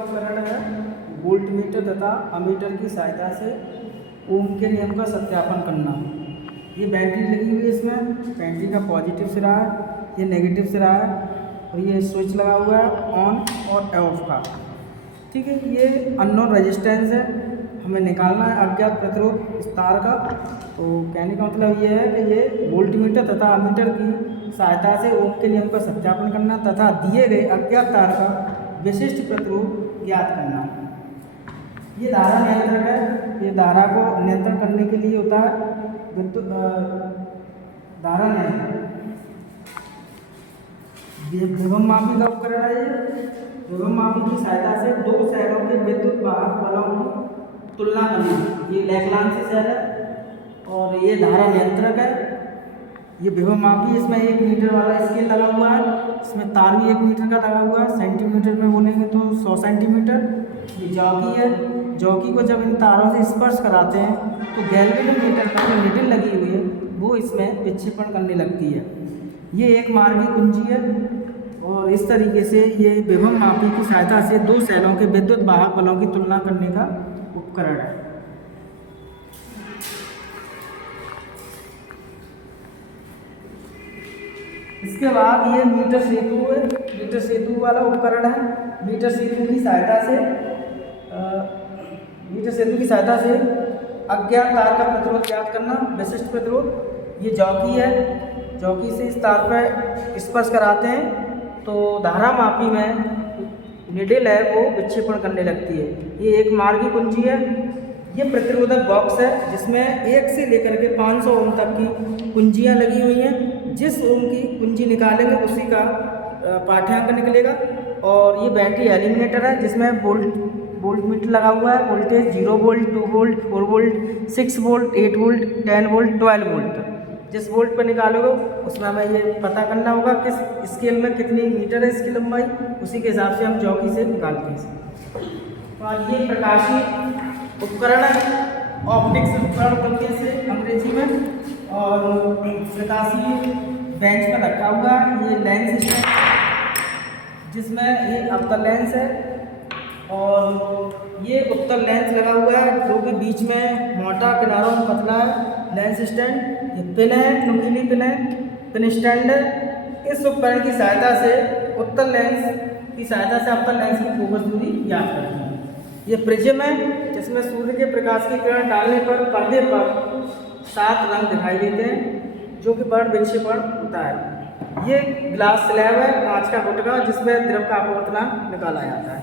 उपकरण है volt meter तथा अमीटर की सहायता से ओम के नियम का सत्यापन करना। ये बैटरी लगी हुई है, इसमें बैटरी का पॉजिटिव सिरा है, ये नेगेटिव सिरा है और ये स्विच लगा हुआ है ऑन और ऑफ का। ठीक है, ये अननोन रेजिस्टेंस है, हमें निकालना है अज्ञात प्रतिरोध इस तार का। तो कहने का मतलब ये है कि ये वोल्ट मीटर तथा अमीटर की सहायता से ओम के नियम का सत्यापन करना तथा दिए गए अज्ञात तार का विशिष्ट प्रतिरोध ज्ञात करना। ये धारा नियंत्रक है, ये धारा को नियंत्रण करने के लिए होता है विद्युत धारा नियंत्रण। विभव मापी का उपकरण है। ये विभव मापी की सहायता से दो सेलों के विद्युत वाहक बलों की तुलना करनी। ये लैग्रांज सेल है और ये धारा नियंत्रक है। ये विभव मापी, इसमें 1 मीटर वाला स्केल लगा हुआ है, इसमें तार भी 1 मीटर का लगा हुआ है, सेंटीमीटर में बोलेंगे तो 100 सेंटीमीटर। ये जॉकी है, जॉकी को जब इन तारों से स्पर्श कराते हैं तो गैल्वेनोमीटर का जो निडल लगी हुई है वो इसमें विक्षेपण करने लगती है। ये एक मार्गी कुंजी है और इस तरीके से ये विभव मापी की सहायता से दो सेलों के विद्युत वाहक बलों की तुलना करने का उपकरण है। इसके बाद ये मीटर सेतु है, मीटर सेतु वाला उपकरण है। मीटर सेतु की सहायता से अज्ञात तार का प्रतिरोध ज्ञात करना, विशिष्ट प्रतिरोध। ये जॉकी है, जॉकी से इस तार पर स्पर्श कराते हैं तो धारा मापी में निडल है वो विक्षेपण करने लगती है। ये एक मार्गी कुंजी है। ये प्रतिरोधक बॉक्स है जिसमें 1 से लेकर के 500 ओम तक की कुंजियाँ लगी हुई हैं। जिस ओम की कुंजी निकालेंगे उसी का पाठ्यांक निकलेगा। और ये बैटरी एलिमिनेटर है जिसमें वोल्ट मीटर लगा हुआ है, voltage 0 volt, 2 volt, 4 volt, 6 volt, 8 volt, 10 volt, 12 volt. जिस वोल्ट पर निकालोगे उसमें हमें ये पता करना होगा किस स्केल में कितनी मीटर है इसकी लंबाई, उसी के हिसाब से हम जॉकी से निकालते हैं। और ये प्रकाशीय उपकरण है, ऑप्टिक्स उपकरण बोलते हैं इसे अंग्रेजी में। और प्रकाशीय बेंच पर रखा हुआ है। ये लेंस है जिसमें ये अवतल लेंस है और ये उत्तल लेंस लगा हुआ है जो कि बीच में मोटा किनारों में पतला है लेंस स्टैंड। ये पिन है, नुकीली पिन है, पिन स्टैंड है। इस उपकरण की सहायता से उत्तल लेंस की सहायता से अवतल लेंस की फोकस दूरी ज्ञात करते हैं। ये प्रिज्म है जिसमें सूर्य के प्रकाश की किरण डालने पर पर्दे पर 7 रंग दिखाई देते हैं जो कि वर्ण विक्षेपण होता है। ये ग्लास स्लैब है, कांच का गुटका जिसमें द्रव का अपवर्तनांक निकाला जाता है।